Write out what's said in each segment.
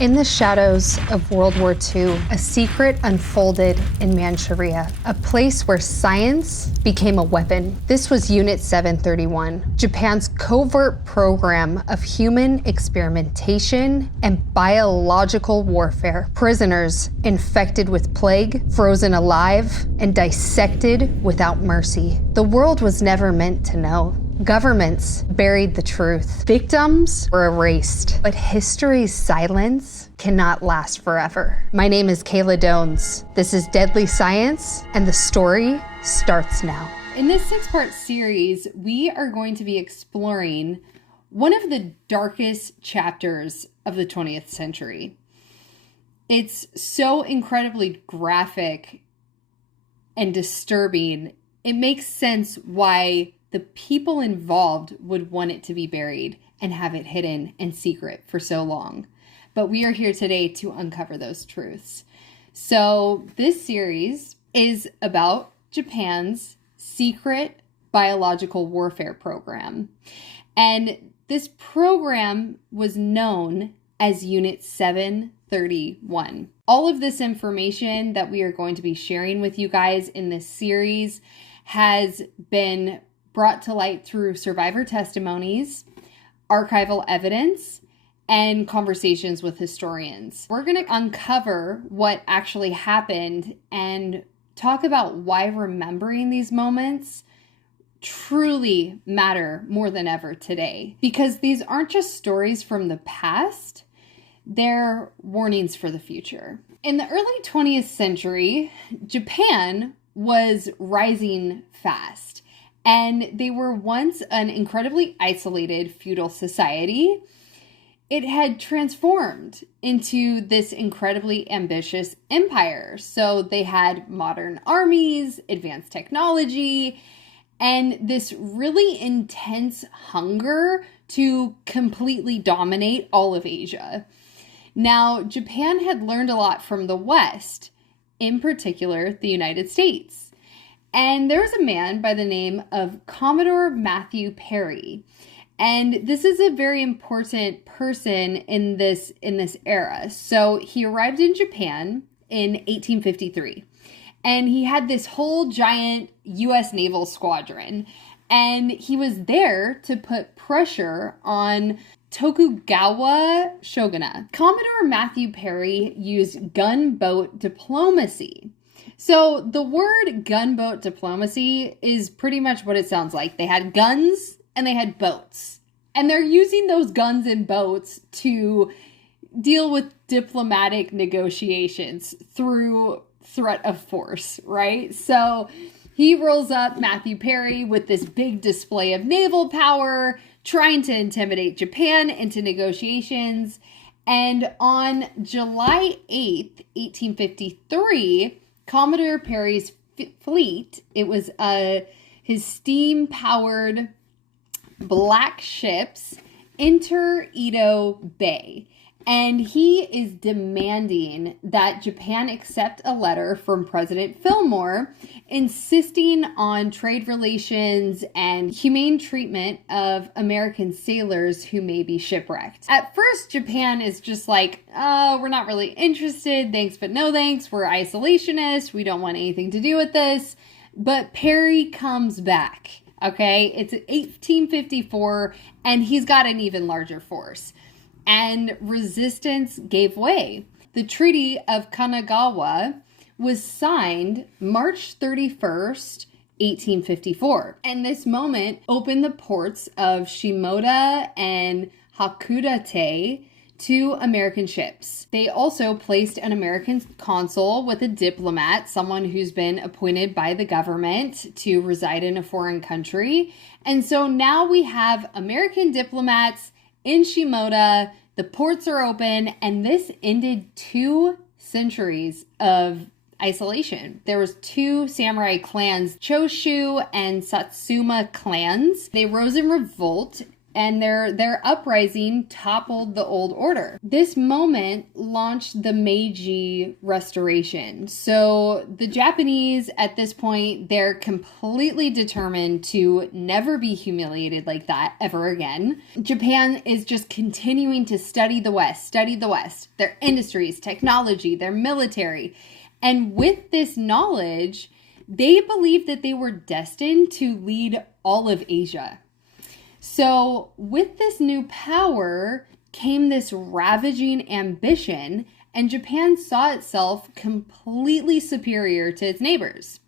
In the shadows of World War II, a secret unfolded in Manchuria, a place where science became a weapon. This was Unit 731, Japan's covert program of human experimentation and biological warfare. Prisoners infected with plague, frozen alive, and dissected without mercy. The world was never meant to know. Governments buried the truth. Victims were erased. But history's silence cannot last forever. My name is Kayla Dones. This is Deadly Science, and the story starts now. In this 6-part series, we are going to be exploring one of the darkest chapters of the 20th century. It's so incredibly graphic and disturbing. It makes sense why the people involved would want it to be buried and have it hidden and secret for so long. But we are here today to uncover those truths. So this series is about Japan's secret biological warfare program. And this program was known as Unit 731. All of this information that we are going to be sharing with you guys in this series has been brought to light through survivor testimonies, archival evidence, and conversations with historians. We're going to uncover what actually happened and talk about why remembering these moments truly matter more than ever today. Because these aren't just stories from the past, they're warnings for the future. In the early 20th century, Japan was rising fast. And they were once an incredibly isolated feudal society. It had transformed into this incredibly ambitious empire. So they had modern armies, advanced technology, and this really intense hunger to completely dominate all of Asia. Now, Japan had learned a lot from the West, in particular, the United States. And there was a man by the name of Commodore Matthew Perry. And this is a very important person in this era. So he arrived in Japan in 1853. And he had this whole giant U.S. naval squadron. And he was there to put pressure on Tokugawa shogunate. Commodore Matthew Perry used gunboat diplomacy. So the word gunboat diplomacy is pretty much what it sounds like. They had guns and they had boats. And they're using those guns and boats to deal with diplomatic negotiations through threat of force, right? So he rolls up Matthew Perry with this big display of naval power, trying to intimidate Japan into negotiations. And on July 8th, 1853, Commodore Perry's fleet, it was his steam-powered black ships, enter Edo Bay. And he is demanding that Japan accept a letter from President Fillmore insisting on trade relations and humane treatment of American sailors who may be shipwrecked. At first, Japan is just like, oh, we're not really interested. Thanks, but no thanks. We're isolationists. We don't want anything to do with this. But Perry comes back, okay? It's 1854, and he's got an even larger force. And resistance gave way. The Treaty of Kanagawa was signed March 31st, 1854. And this moment opened the ports of Shimoda and Hakodate to American ships. They also placed an American consul with a diplomat, someone who's been appointed by the government to reside in a foreign country. And so now we have American diplomats in Shimoda, the ports are open, and this ended 2 centuries of isolation. There was 2 samurai clans, Choshu and Satsuma clans. They rose in revolt and their uprising toppled the old order. This moment launched the Meiji Restoration. So the Japanese at this point, they're completely determined to never be humiliated like that ever again. Japan is just continuing to study the West, their industries, technology, their military. And with this knowledge, they believed that they were destined to lead all of Asia. So with this new power came this ravaging ambition, and Japan saw itself completely superior to its neighbors.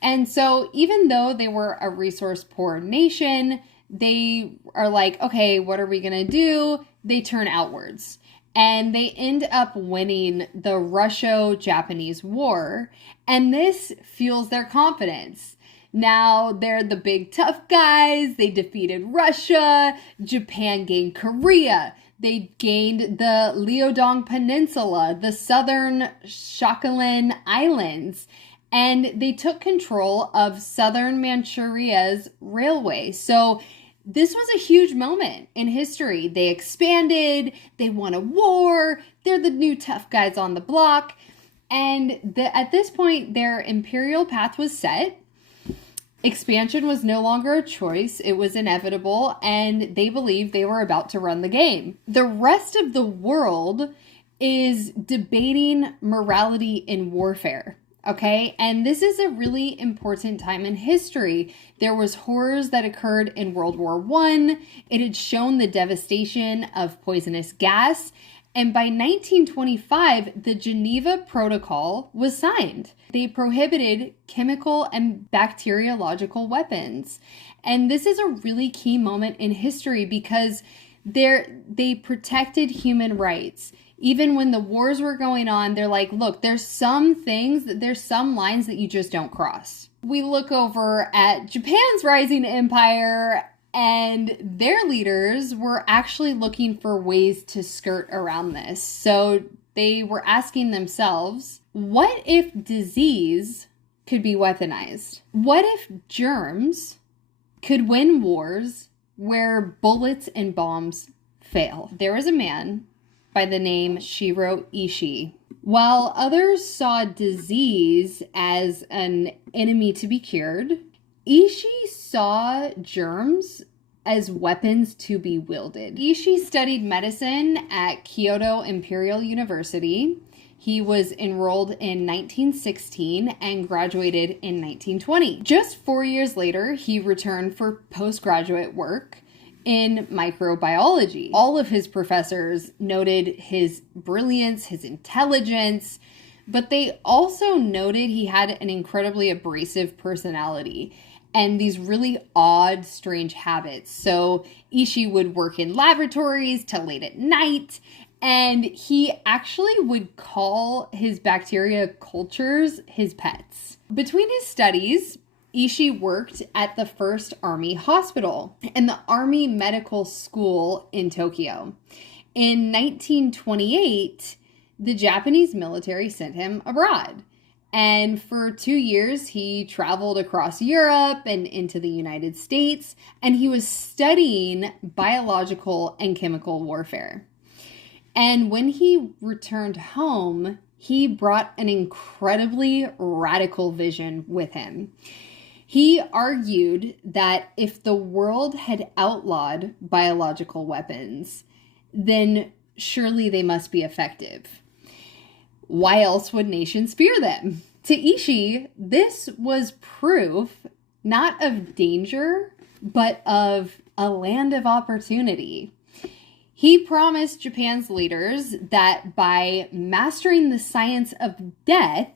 And so even though they were a resource-poor nation, they are like, okay, what are we going to do? They turn outwards. And they end up winning the Russo-Japanese War, and this fuels their confidence. Now they're the big tough guys. They defeated Russia. Japan gained Korea. They gained the Liaodong Peninsula, the southern Sakhalin Islands, and they took control of southern Manchuria's railway. So this was a huge moment in history. They expanded, they won a war, they're the new tough guys on the block, and at this point, their imperial path was set. Expansion was no longer a choice, it was inevitable, and they believed they were about to run the game. The rest of the world is debating morality in warfare. Okay, and this is a really important time in history. There was horrors that occurred in World War I. It had shown the devastation of poisonous gas. And by 1925, the Geneva Protocol was signed. They prohibited chemical and bacteriological weapons. And this is a really key moment in history because they protected human rights. Even when the wars were going on, they're like, look, there's some lines that you just don't cross. We look over at Japan's rising empire, and their leaders were actually looking for ways to skirt around this. So they were asking themselves, what if disease could be weaponized? What if germs could win wars where bullets and bombs fail? There was a man by the name Shiro Ishii. While others saw disease as an enemy to be cured, Ishii saw germs as weapons to be wielded. Ishii studied medicine at Kyoto Imperial University. He was enrolled in 1916 and graduated in 1920. Just 4 years later, he returned for postgraduate work in microbiology. All of his professors noted his brilliance, his intelligence, but they also noted he had an incredibly abrasive personality and these really odd, strange habits. So Ishii would work in laboratories till late at night, and he actually would call his bacteria cultures his pets. Between his studies, Ishii worked at the First Army Hospital and the Army Medical School in Tokyo. In 1928, the Japanese military sent him abroad. And for 2 years, he traveled across Europe and into the United States, and he was studying biological and chemical warfare. And when he returned home, he brought an incredibly radical vision with him. He argued that if the world had outlawed biological weapons, then surely they must be effective. Why else would nations fear them? To Ishii, this was proof not of danger, but of a land of opportunity. He promised Japan's leaders that by mastering the science of death,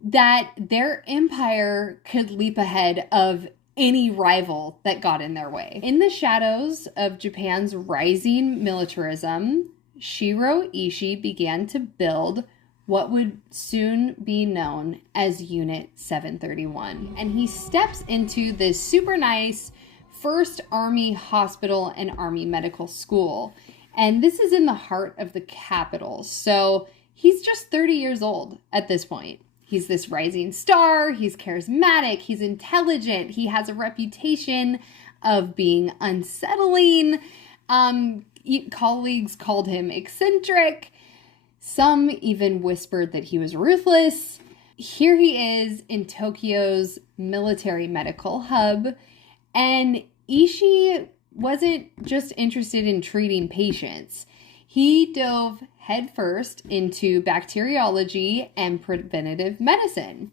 that their empire could leap ahead of any rival that got in their way. In the shadows of Japan's rising militarism, Shiro Ishii began to build what would soon be known as Unit 731. And he steps into this super nice First Army Hospital and Army Medical School. And this is in the heart of the capital. So he's just 30 years old at this point. He's this rising star, he's charismatic, he's intelligent, he has a reputation of being unsettling. Colleagues called him eccentric. Some even whispered that he was ruthless. Here he is in Tokyo's military medical hub, and Ishii wasn't just interested in treating patients. He dove headfirst into bacteriology and preventative medicine,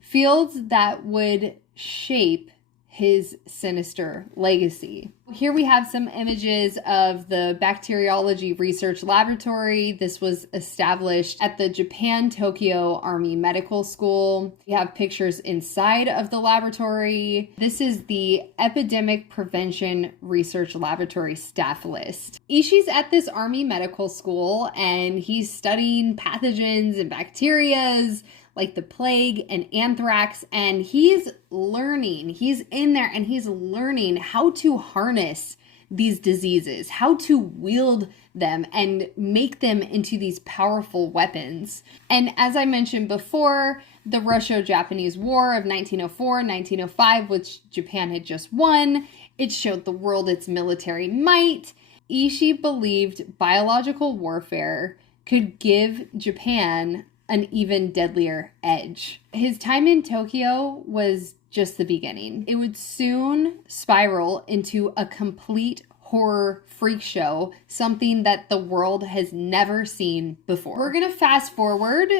fields that would shape his sinister legacy. Here we have some images of the bacteriology research laboratory. This was established at the Japan Tokyo Army Medical School. We have pictures inside of the laboratory. This is the Epidemic Prevention Research Laboratory staff list. Ishii's at this Army Medical School and he's studying pathogens and bacterias like the plague and anthrax, and he's in there and he's learning how to harness these diseases, how to wield them and make them into these powerful weapons. And as I mentioned before, the Russo-Japanese War of 1904-1905, which Japan had just won, it showed the world its military might. Ishii believed biological warfare could give Japan an even deadlier edge. His time in Tokyo was just the beginning. It would soon spiral into a complete horror freak show, something that the world has never seen before. We're gonna fast forward.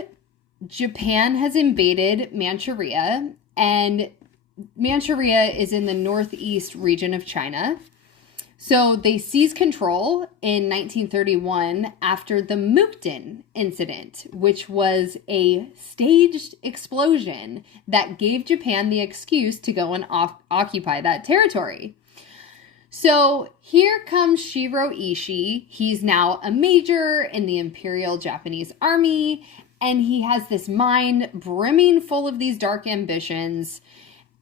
Japan has invaded Manchuria, and Manchuria is in the northeast region of China. So they seized control in 1931 after the Mukden incident, which was a staged explosion that gave Japan the excuse to go and occupy that territory. So here comes Shiro Ishii. He's now a major in the Imperial Japanese Army, and he has this mind brimming full of these dark ambitions.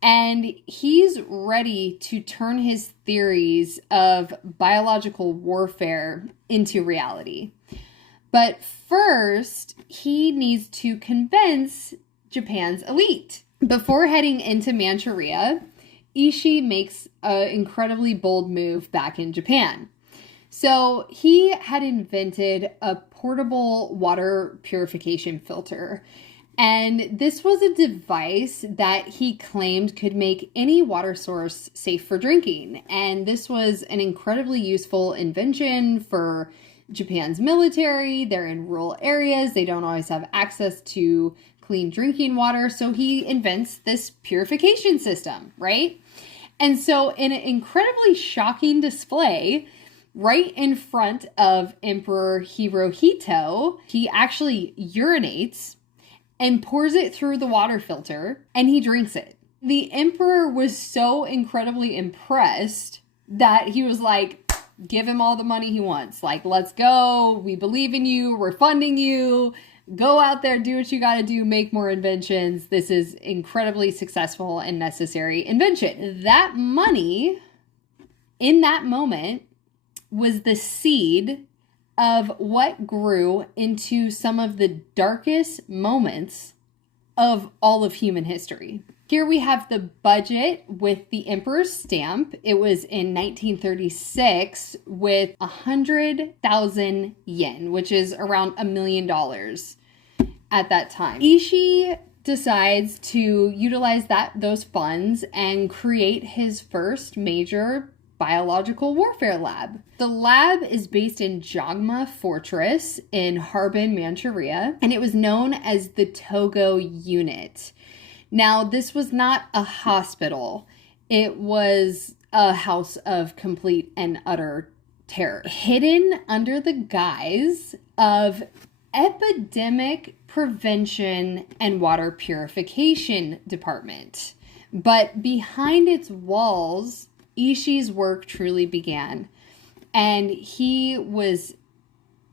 And he's ready to turn his theories of biological warfare into reality. But first, he needs to convince Japan's elite. Before heading into Manchuria, Ishii makes an incredibly bold move back in Japan. So he had invented a portable water purification filter. And this was a device that he claimed could make any water source safe for drinking. And this was an incredibly useful invention for Japan's military. They're in rural areas. They don't always have access to clean drinking water. So he invents this purification system, right? And so in an incredibly shocking display, right in front of Emperor Hirohito, he actually urinates and pours it through the water filter, and he drinks it. The emperor was so incredibly impressed that he was like, give him all the money he wants. Like, let's go. We believe in you. We're funding you. Go out there, do what you got to do, make more inventions. This is incredibly successful and necessary invention. That money, in that moment, was the seed of what grew into some of the darkest moments of all of human history. Here we have the budget with the emperor's stamp. It was in 1936 with 100,000 yen, which is around $1 million at that time. Ishii decides to utilize those funds and create his first major biological warfare lab. The lab is based in Jogma Fortress in Harbin, Manchuria, and it was known as the Togo Unit. Now, this was not a hospital. It was a house of complete and utter terror, hidden under the guise of epidemic prevention and water purification department. But behind its walls, Ishii's work truly began, and he was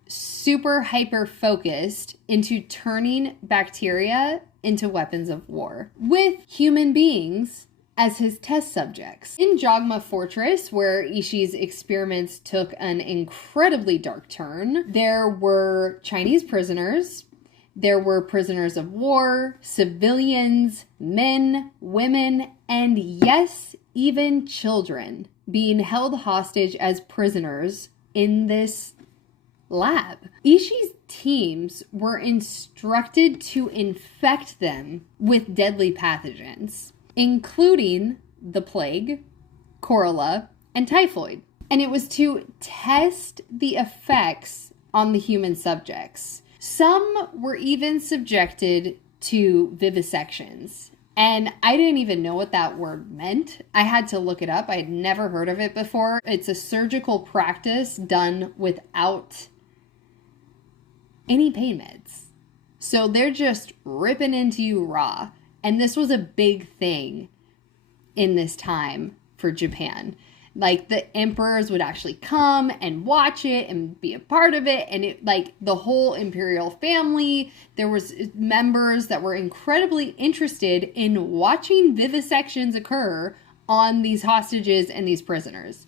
super hyper focused into turning bacteria into weapons of war with human beings as his test subjects. In Jogma Fortress, where Ishii's experiments took an incredibly dark turn, there were Chinese prisoners, there were prisoners of war, civilians, men, women, and yes, even children being held hostage as prisoners in this lab. Ishii's teams were instructed to infect them with deadly pathogens, including the plague, cholera, and typhoid. And it was to test the effects on the human subjects. Some were even subjected to vivisections. And I didn't even know what that word meant. I had to look it up. I had never heard of it before. It's a surgical practice done without any pain meds. So they're just ripping into you raw. And this was a big thing in this time for Japan. Like, the emperors would actually come and watch it and be a part of it. And it, like, the whole imperial family, there was members that were incredibly interested in watching vivisections occur on these hostages and these prisoners.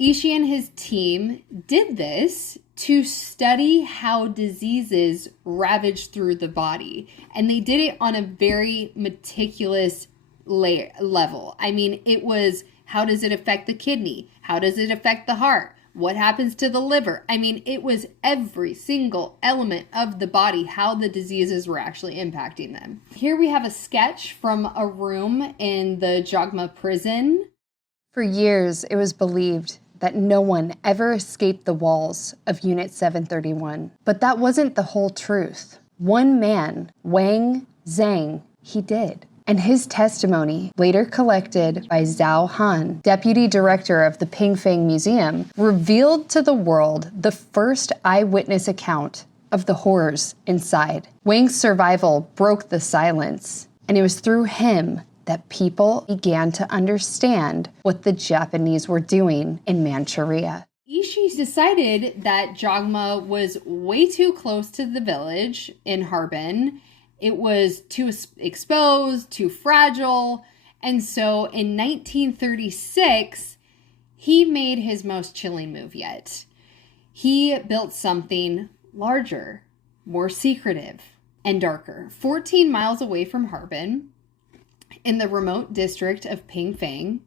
Ishii and his team did this to study how diseases ravage through the body. And they did it on a very meticulous level. I mean, it was, how does it affect the kidney? How does it affect the heart? What happens to the liver? I mean, it was every single element of the body, how the diseases were actually impacting them. Here we have a sketch from a room in the Jogma prison. For years, it was believed that no one ever escaped the walls of Unit 731. But that wasn't the whole truth. One man, Wang Zhang, he did. And his testimony, later collected by Zhao Han, deputy director of the Pingfang Museum, revealed to the world the first eyewitness account of the horrors inside. Wang's survival broke the silence, and it was through him that people began to understand what the Japanese were doing in Manchuria. Ishii decided that Jogma was way too close to the village in Harbin. It was too exposed, too fragile. And so in 1936, he made his most chilling move yet. He built something larger, more secretive, and darker. 14 miles away from Harbin, in the remote district of Pingfang,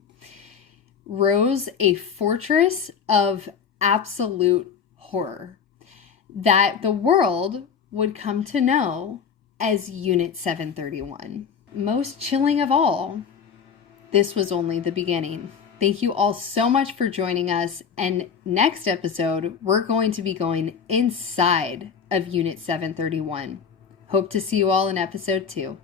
rose a fortress of absolute horror that the world would come to know as Unit 731. Most chilling of all, this was only the beginning. Thank you all so much for joining us, and next episode, we're going to be going inside of Unit 731. Hope to see you all in episode 2.